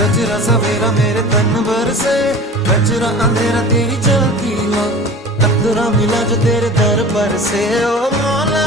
सजरा सवेरा मेरे तन भर से, कचरा अंधेरा तेरी चलती लो, अधूरा मिला जो तेरे दर पर से। ओ मौला